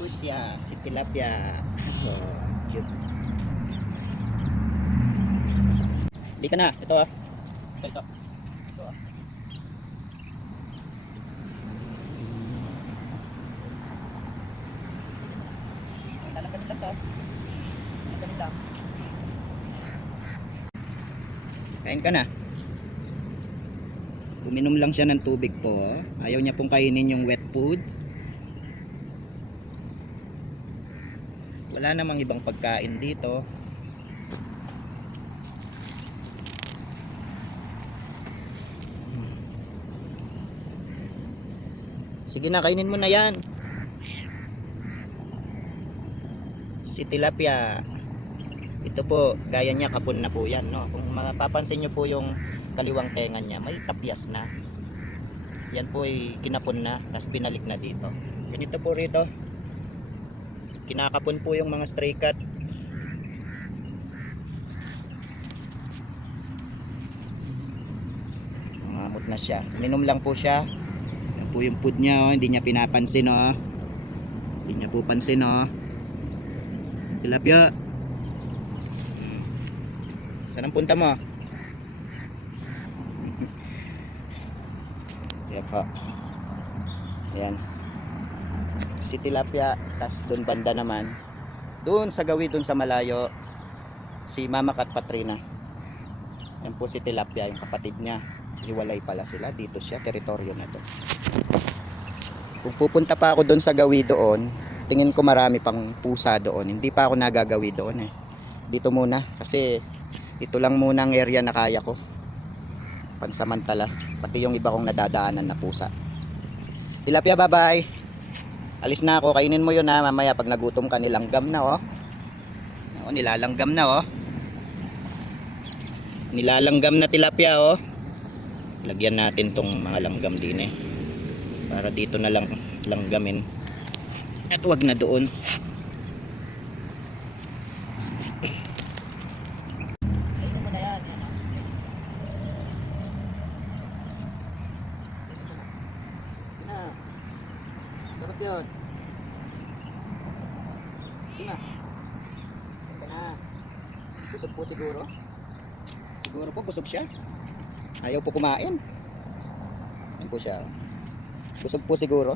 po siya, si tilapia. Oh, cute. Di ka na, ito ah. Ito. Ito ah. Talagang lang to. Talagang lang. Kain ka na. Uminom lang siya ng tubig po. Ayaw niya pong kainin yung wet food. Wala namang ibang pagkain dito. Sige na, kainin mo na yan. Si tilapia. Ito po, gaya niya kapon na po yan, no? Kung mapapansin niyo po yung kaliwang tenga niya, may tapyas na. Yan po ay kinapon na, tapos binalik na dito. Ganito po rito. Kinakapon po yung mga stray cat. Mangamot na siya. Minom lang po siya. Yan po yung food niya, oh. Hindi niya pinapansin, oh. Hindi niya po pansin, oh. Tilapia. Saan ang punta mo? Yan po. Ayan. Si tilapia, tas doon banda naman. Doon sa gawi, doon sa malayo, si Mama Kat Patrina. Yan po si tilapia, yung kapatid niya. Hiwalay pala sila. Dito siya, teritoryo na to. Kung pupunta pa ako doon sa gawi doon, tingin ko marami pang pusa doon. Hindi pa ako nagagawi doon eh. Dito muna, kasi ito lang muna ang area na kaya ko pansamantala, pati yung iba kong nadadaanan na pusa. Tilapia, bye bye. Alis na ako, kainin mo yun ha. Mamaya pag nagutom ka, nilanggam na oh. Oh, nilalanggam na oh. Nilalanggam na tilapia oh. Lagyan natin tong mga langgam din eh, para dito na lang langgamin at wag na doon. Sarap yun. Sige na. Sige na. Busog po siguro. Siguro po busog siya. Ayaw po kumain. Yan po siya. Busog po siguro.